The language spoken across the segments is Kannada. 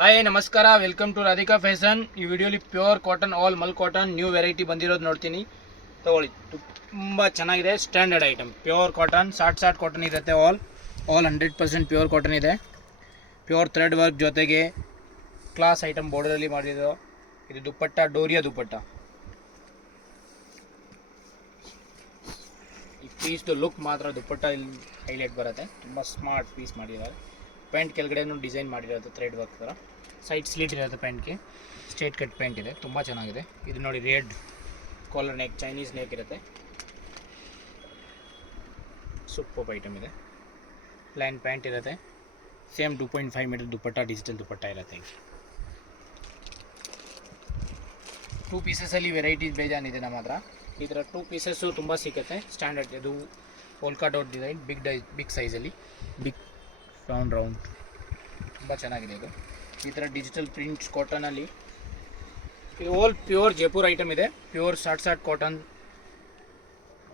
ಹಾಯ್ ನಮಸ್ಕಾರ, ವೆಲ್ಕಮ್ ಟು ರಾಧಿಕಾ ಫ್ಯಾಷನ್. ಈ ವಿಡಿಯೋಲಿ pure cotton, all mul cotton new variety ಬಂದಿರೋದು ನೋಡ್ತೀನಿ. ತಗೊಳ್ಳಿ, ತುಂಬ ಚೆನ್ನಾಗಿದೆ. Standard item, pure cotton, short cotton ಇರುತ್ತೆ. ಆಲ್ 100% ಪ್ಯೂರ್ ಕಾಟನ್ ಇದೆ. ಪ್ಯೂರ್ ಥ್ರೆಡ್ ವರ್ಕ್ ಜೊತೆಗೆ ಕ್ಲಾಸ್ ಐಟಮ್ ಬಾರ್ಡರಲ್ಲಿ ಮಾಡಿರೋ ಇದು ದುಪ್ಪಟ್ಟ, ಡೋರಿಯಾ ದುಪ್ಪಟ್ಟ. ಈ ಪೀಸ್ದು ಲುಕ್ ಮಾತ್ರ ದುಪ್ಪಟ್ಟ ಇಲ್ಲಿ ಹೈಲೈಟ್ ಬರುತ್ತೆ. ತುಂಬ ಸ್ಮಾರ್ಟ್ ಪೀಸ್ ಮಾಡಿದ್ದಾರೆ. ಪ್ಯಾಂಟ್ ಕೆಳಗಡೆನೂ ಡಿಸೈನ್ ಮಾಡಿರೋದು ಥ್ರೆಡ್ ವರ್ಕ್ ಥರ. ಸೈಡ್ ಸ್ಲೀಟ್ ಇರುತ್ತೆ ಪ್ಯಾಂಟ್ಗೆ. ಸ್ಟ್ರೇಟ್ ಕಟ್ ಪ್ಯಾಂಟ್ ಇದೆ, ತುಂಬ ಚೆನ್ನಾಗಿದೆ. ಇದು ನೋಡಿ, red collar neck, Chinese neck ಇರುತ್ತೆ. ಸೂಪರ್ ಐಟಮ್ ಇದೆ. ಪ್ಲ್ಯಾನ್ ಪ್ಯಾಂಟ್ ಇರುತ್ತೆ. Same 2.5 metre dupatta, digital dupatta ಇರುತ್ತೆ. 2 ಪೀಸಸಲ್ಲಿ ವೆರೈಟೀಸ್ ಬೇಜಾನಿದೆ ನಮ್ಮ ಹತ್ರ. ಈ ಥರ 2 ಪೀಸಸ್ಸು ತುಂಬ ಸಿಗುತ್ತೆ. ಸ್ಟ್ಯಾಂಡರ್ಡ್ ಇದು ಪೋಲ್ಕಾ ಡಾಟ್ ಡಿಸೈನ್, ಬಿಗ್ ಸೈಜಲ್ಲಿ, ಬಿಗ್ ರೌಂಡ್ ತುಂಬ ಚೆನ್ನಾಗಿದೆ. ಇದು ಈ ಥರ ಡಿಜಿಟಲ್ ಪ್ರಿಂಟ್ಸ್ ಕಾಟನಲ್ಲಿ ಇದು ಆಲ್ ಪ್ಯೂರ್ ಜೈಪುರ್ ಐಟಮ್ ಇದೆ. Pure short cotton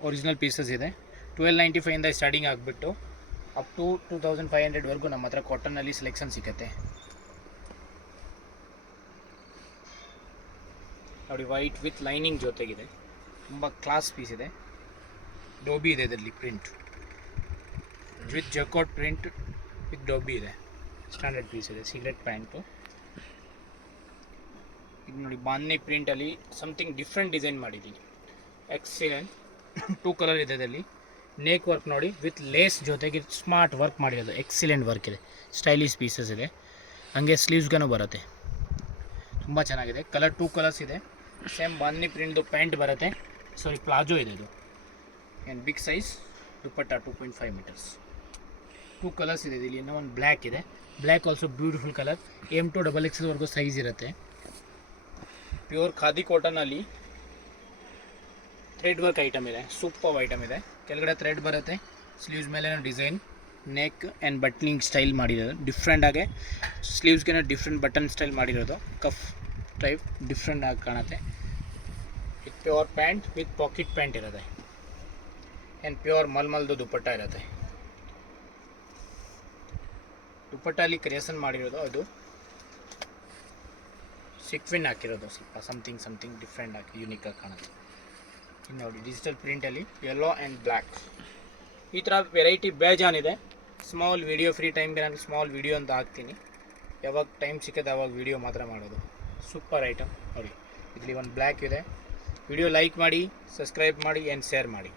original pieces ಇದೆ. 1295 ಸ್ಟಾರ್ಟಿಂಗ್ ಆಗಿಬಿಟ್ಟು ಅಪ್ ಟು 2500ವರೆಗೂ ನಮ್ಮ ಹತ್ರ ಕಾಟನ್ನಲ್ಲಿ ಸೆಲೆಕ್ಷನ್ ಸಿಗುತ್ತೆ. ನೋಡಿ, ವೈಟ್ ವಿತ್ ಲೈನಿಂಗ್ ಜೊತೆಗಿದೆ. ತುಂಬ ಕ್ಲಾಸ್ ಪೀಸ್ ಇದೆ. ಡೋಬಿ ಇದೆ ಇದರಲ್ಲಿ print, with jacquard print with dobby ಇದೆ. ಸ್ಟ್ಯಾಂಡರ್ಡ್ ಪೀಸ್ ಇದೆ. ಸಿಗರೆಟ್ ಪ್ಯಾಂಟು ಇದು ನೋಡಿ, ಬಾಂಧನಿ ಪ್ರಿಂಟಲ್ಲಿ ಸಮಥಿಂಗ್ ಡಿಫ್ರೆಂಟ್ ಡಿಸೈನ್ ಮಾಡಿದ್ದೀನಿ. ಎಕ್ಸಿಲೆಂಟ್. 2 ಕಲರ್ ಇದೆ ಇದರಲ್ಲಿ. ನೆಕ್ ವರ್ಕ್ ನೋಡಿ, ವಿತ್ ಲೇಸ್ ಜೊತೆಗೆ ಸ್ಮಾರ್ಟ್ ವರ್ಕ್ ಮಾಡಿರೋದು. ಎಕ್ಸಿಲೆಂಟ್ ವರ್ಕ್ ಇದೆ. ಸ್ಟೈಲಿಶ್ ಪೀಸಸ್ ಇದೆ. ಹಾಗೆ ಸ್ಲೀವ್ಸ್ಗೂ ಬರುತ್ತೆ. ತುಂಬ ಚೆನ್ನಾಗಿದೆ. ಕಲರ್ 2 ಕಲರ್ಸ್ ಇದೆ. ಸೇಮ್ ಬಾಂಧನಿ ಪ್ರಿಂಟ್ದು ಪ್ಯಾಂಟ್ ಬರುತ್ತೆ. ಸಾರಿ, ಪ್ಲಾಜೋ ಇದೆ ಇದು. And big size dupatta, 2.5 metres. 2 colours ಇದೆ ಇಲ್ಲಿ. ಇನ್ನೂ ಒಂದು ಬ್ಲ್ಯಾಕ್ ಇದೆ. Black also beautiful colour. M to XXL size ಇರುತ್ತೆ. ಪ್ಯೂರ್ ಖಾದಿ ಕಾಟನಲ್ಲಿ ಥ್ರೆಡ್ ವರ್ಕ್ ಐಟಮ್ ಇದೆ. ಸೂಪರ್ ಐಟಮ್ ಇದೆ. ಕೆಳಗಡೆ ಥ್ರೆಡ್ ಬರುತ್ತೆ. ಸ್ಲೀವ್ಸ್ ಮೇಲೆ design, neck and buttoning style ಮಾಡಿರೋದು. ಡಿಫ್ರೆಂಟಾಗಿ ಸ್ಲೀವ್ಸ್ಗೆ ಡಿಫ್ರೆಂಟ್ ಬಟನ್ ಸ್ಟೈಲ್ ಮಾಡಿರೋದು. ಕಫ್ ಟೈಪ್ ಡಿಫ್ರೆಂಟ್ ಆಗಿ ಕಾಣುತ್ತೆ. With pure pant with pocket pant ಇರುತ್ತೆ. ಆ್ಯಂಡ್ ಪ್ಯೂರ್ ಮಲ್ಮಲ್ದು ದುಪ್ಪಟ್ಟ ಇರುತ್ತೆ. ದುಪ್ಪಟ್ಟಲ್ಲಿ ಕ್ರಿಯೇಷನ್ ಮಾಡಿರೋದು. ಅದು ಸಿಕ್ವಿನ್ ಹಾಕಿರೋದು. ಸ್ವಲ್ಪ ಸಮಥಿಂಗ್ ಡಿಫ್ರೆಂಟ್ ಆಗಿ ಯೂನಿಕ್ ಆಗಿ ಕಾಣುತ್ತೆ. ಇನ್ನು ನೋಡಿ, ಡಿಜಿಟಲ್ ಪ್ರಿಂಟಲ್ಲಿ ಯೆಲ್ಲೋ ಆ್ಯಂಡ್ ಬ್ಲ್ಯಾಕ್. ಈ ಥರ ವೆರೈಟಿ ಬೇಜಾನಿದೆ. ಸ್ಮಾಲ್ ವೀಡಿಯೋ, ಫ್ರೀ ಟೈಮ್ಗೆ ನಾನು ಸ್ಮಾಲ್ ವೀಡಿಯೋ ಅಂತ ಹಾಕ್ತೀನಿ. ಯಾವಾಗ ಟೈಮ್ ಸಿಕ್ಕತ್ತೆ ಅವಾಗ ವೀಡಿಯೋ ಮಾತ್ರ ಮಾಡೋದು. ಸೂಪರ್ ಐಟಮ್ ನೋಡಿ. ಇದರಲ್ಲಿ ಒಂದು ಬ್ಲ್ಯಾಕ್ ಇದೆ. ವಿಡಿಯೋ ಲೈಕ್ ಮಾಡಿ, ಸಬ್ಸ್ಕ್ರೈಬ್ ಮಾಡಿ ಆ್ಯಂಡ್ ಶೇರ್ ಮಾಡಿ.